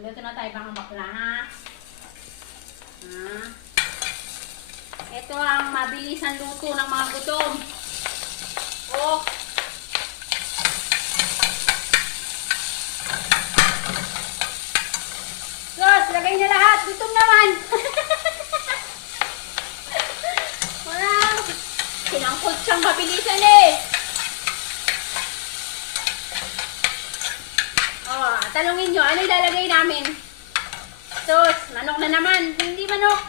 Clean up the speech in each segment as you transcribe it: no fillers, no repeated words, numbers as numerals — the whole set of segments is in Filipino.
Luto na tayo mga bakla, ha? Ito ang mabilisan luto ng mga gutom. Oh. Sos, lagay na lahat. Gutom naman. Wala. Sinangkot siyang mabilisan eh. Oh, talungin nyo, ano ilalagay namin? Sos, manok na naman. Hindi manok.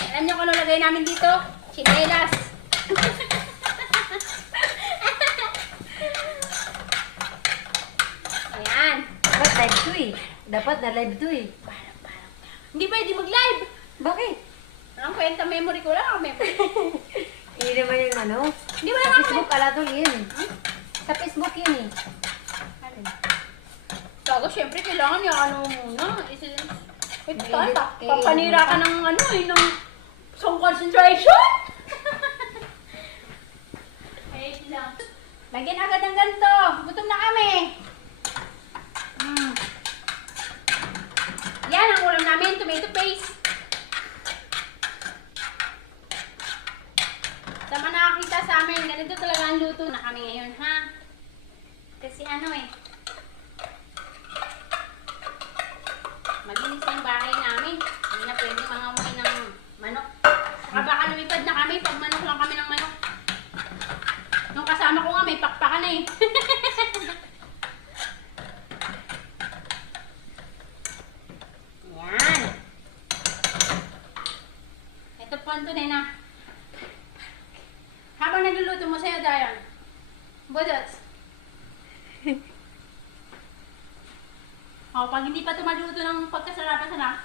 Alam nyo kung ano lagay namin dito? Chinelas. Ayan. Dapat live to eh. Dapat na live to eh. Hindi pwede mag-live. Bakit? Anong kwenta? Memory ko lang. Memory. Hindi naman yung ano. Hindi ba Sa naman Facebook alatol yun eh. Sa Facebook yun eh. Bago, syempre, kailangan yung ano muna. Wait, May papanira ka ng ano eh, ng some concentration. Wait lang. Lagyan agad ng ganito. Gutom na kami. Yan ang ulam namin, tomato paste. Sa mga nakakita sa amin, ganito talaga ang luto na kami ngayon, ha? Kasi ano eh, malinis na yung bahay namin. Hindi na pwede mangamoy ng manok. Saka baka lumipad na kami pag manok lang kami ng manok. Nung kasama ko nga, may pakpakan na eh. Yan. Ito po ang tunay na. Habang nagluluto mo sa'yo, Dayan. Budots. O, pag hindi pa tumaluto ng pagkasarapan sana.